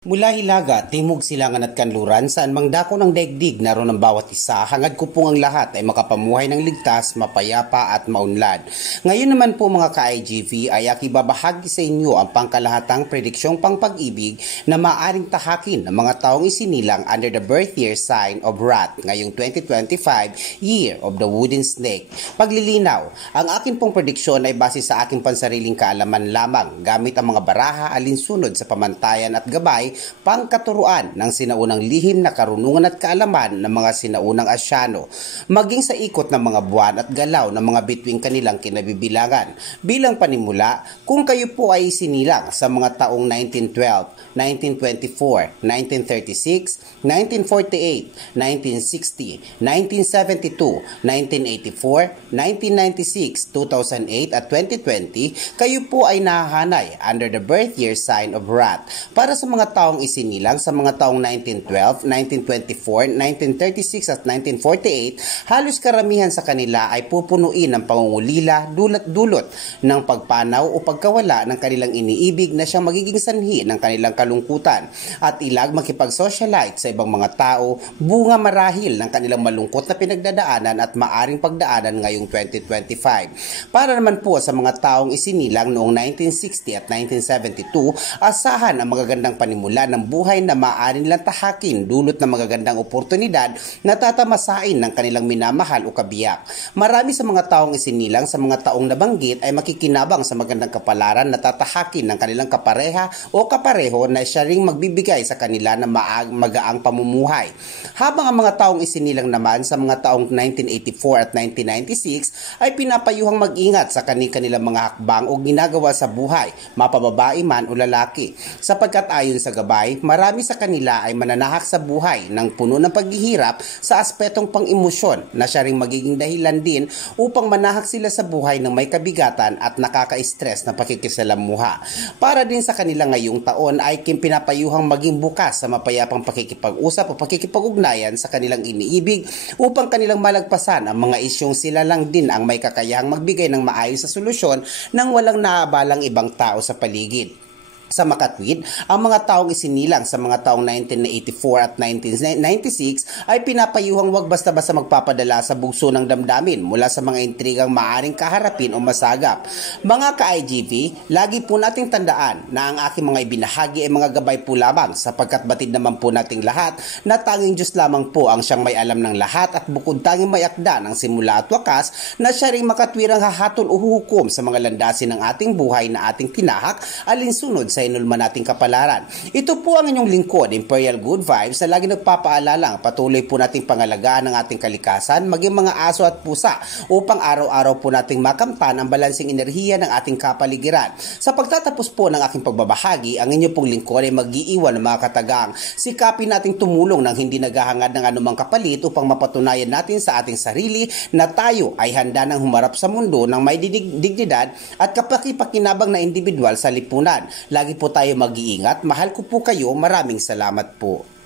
Mula Hilaga, Timog, Silangan at Kanluran, saan mang dako ng daigdig naroon ang bawat isa, hangad ko pong ang lahat ay makapamuhay ng ligtas, mapayapa at maunlad. Ngayon naman po mga ka-IGV ay akibabahagi sa inyo ang pangkalahatang prediksyong pangpag-ibig na maaring tahakin ng mga taong isinilang under the birth year sign of Rat ngayong 2025, Year of the Wooden Snake. Paglilinaw, ang akin pong prediksyon ay base sa aking pansariling kaalaman lamang gamit ang mga baraha alinsunod sa pamantayan at gabay pangkaturuan ng sinaunang lihim na karunungan at kaalaman ng mga sinaunang Asyano, maging sa ikot ng mga buwan at galaw ng mga bituing kanilang kinabibilangan. Bilang panimula, kung kayo po ay isinilang sa mga taong 1912, 1924, 1936, 1948, 1960, 1972, 1984, 1996, 2008 at 2020, kayo po ay nahahanay under the birth year sign of Rat. Para sa mga taong isinilang sa mga taong 1912, 1924, 1936 at 1948, halos karamihan sa kanila ay pupunuin ng pangungulila dulot-dulot ng pagpanaw o pagkawala ng kanilang iniibig na siyang magiging sanhi ng kanilang kalungkutan at ilag makipag-socialite sa ibang mga tao, bunga marahil ng kanilang malungkot na pinagdadaanan at maaring pagdaanan ngayong 2025. Para naman po sa mga taong isinilang noong 1960 at 1972, asahan ang magagandang panimula ng buhay na maaari nilang tahakin dulot ng magagandang oportunidad na tatamasain ng kanilang minamahal o kabiyak. Marami sa mga taong isinilang sa mga taong nabanggit ay makikinabang sa magandang kapalaran na tatahakin ng kanilang kapareha o kapareho na siya ring magbibigay sa kanila ng magaang pamumuhay. Habang ang mga taong isinilang naman sa mga taong 1984 at 1996 ay pinapayuhang mag-ingat sa kanilang mga hakbang o ginagawa sa buhay, mapababae man o lalaki, sapagkat ayon sa gabay, marami sa kanila ay mananahak sa buhay ng puno ng paghihirap sa aspetong pang-emosyon na siya ring magiging dahilan din upang manahak sila sa buhay ng may kabigatan at nakaka-stress na pakikisalamuha. Para din sa kanila ngayong taon ay pinapayuhang maging bukas sa mapayapang pakikipag-usap o pakikipag-ugnayan sa kanilang iniibig upang kanilang malagpasan ang mga isyong sila lang din ang may kakayahang magbigay ng maayos na solusyon nang walang naabalang ibang tao sa paligid. Sa makatwid, ang mga taong isinilang sa mga taong 1984 at 1996 ay pinapayuhang wag basta-basta magpapadala sa bugso ng damdamin mula sa mga intrigang maaring kaharapin o masagap. Mga ka-IGV, lagi po nating tandaan na ang aking mga ibinahagi ay mga gabay po lamang sapagkat batid naman po nating lahat na tanging Diyos lamang po ang siyang may alam ng lahat at bukod tanging may akda ng simula at wakas na siya ring makatwirang hahatol o huhukom sa mga landasin ng ating buhay na ating tinahak alinsunod sa inulman nating kapalaran. Ito po ang inyong lingkod, Imperial Good Vibes, na lagi nagpapaalalang patuloy po nating pangalagaan ng ating kalikasan, maging mga aso at pusa upang araw-araw po nating makamtan ang balansing enerhiya ng ating kapaligiran. Sa pagtatapos po ng aking pagbabahagi, ang inyong pong lingkod ay mag-iiwan ng mga katagang. Sikapin nating tumulong ng hindi naghahangad ng anumang kapalit upang mapatunayan natin sa ating sarili na tayo ay handa ng humarap sa mundo ng may dignidad at kapakipakinabang na individual sa lipunan. Lagi po tayo mag-iingat. Mahal ko po kayo. Maraming salamat po.